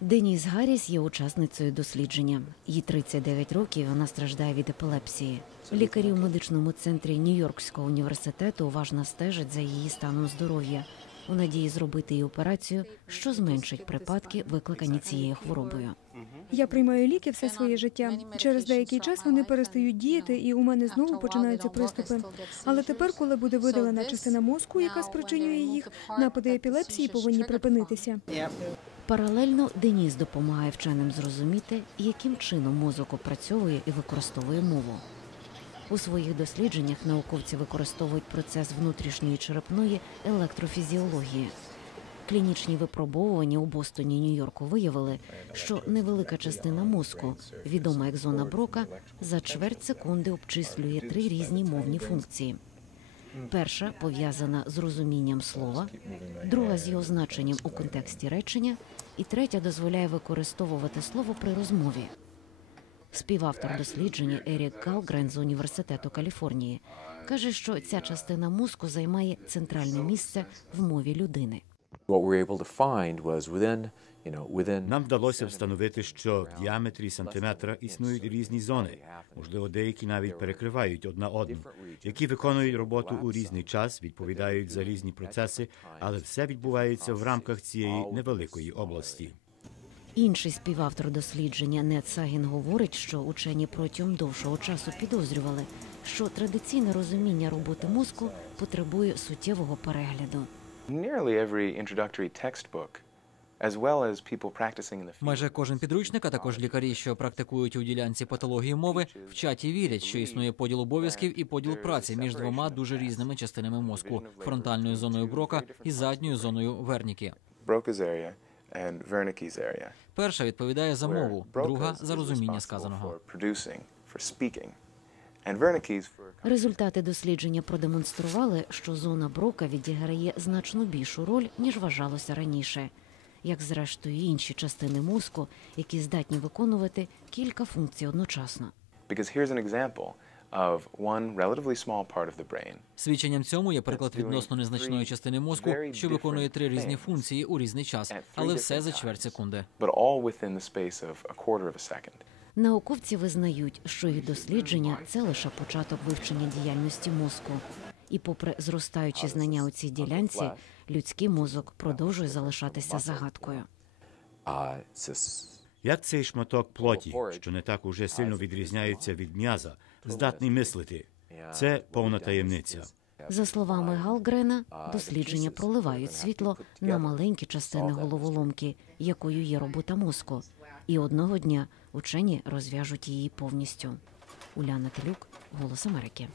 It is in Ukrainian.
Деніс Гарріс є учасницею дослідження. Їй 39 років. Вона страждає від епілепсії. Лікарі у медичному центрі Нью-Йоркського університету уважно стежать за її станом здоров'я у надії зробити їй операцію, що зменшить припадки, викликані цією хворобою. Я приймаю ліки все своє життя. Через деякий час вони перестають діяти, і у мене знову починаються приступи. Але тепер, коли буде видалена частина мозку, яка спричинює їх, напади епілепсії повинні припинитися. Паралельно Деніс допомагає вченим зрозуміти, яким чином мозок опрацьовує і використовує мову. У своїх дослідженнях науковці використовують процес внутрішньої черепної електрофізіології. Клінічні випробовування у Бостоні і Нью-Йорку виявили, що невелика частина мозку, відома як зона Брока, за чверть секунди обчислює три різні мовні функції. Перша пов'язана з розумінням слова, друга з його значенням у контексті речення, і третя дозволяє використовувати слово при розмові. Співавтор дослідження Ерік Калгрен з університету Каліфорнії каже, що ця частина мозку займає центральне місце в мові людини. What we were able to find was within, you know, within Нам вдалося встановити, що в діаметрі сантиметра існують різні зони, можливо, деякі навіть перекривають одна одну, які виконують роботу у різний час, відповідають за різні процеси, але все відбувається в рамках цієї невеликої області. Інший співавтор дослідження Нед Сагін говорить, що учені протягом довшого часу підозрювали, що традиційне розуміння роботи мозку потребує суттєвого перегляду. Nearly every introductory textbook, Майже кожен підручник, а також лікарі, що практикують у ділянці патології мови, вчать і вірять, що існує поділ обов'язків і поділ праці між двома дуже різними частинами мозку фронтальною зоною Брока і задньою зоною area. Перша відповідає за мову, друга за розуміння сказаного. Результати дослідження продемонстрували, що зона Брока відіграє значно більшу роль, ніж вважалося раніше, як зрештою і інші частини мозку, які здатні виконувати кілька функцій одночасно. Свідченням цьому є приклад відносно незначної частини мозку, що виконує три різні функції у різний час, але все за чверть секунди. Науковці визнають, що їх дослідження це лише початок вивчення діяльності мозку. І, попри зростаючі знання у цій ділянці, людський мозок продовжує залишатися загадкою. Як цей шматок плоті, що не так уже сильно відрізняється від м'яза, здатний мислити? Це повна таємниця. За словами Галгрена, дослідження проливають світло на маленькі частини головоломки, якою є робота мозку. І одного дня учені розв'яжуть її повністю. Уляна Телюк, Голос Америки.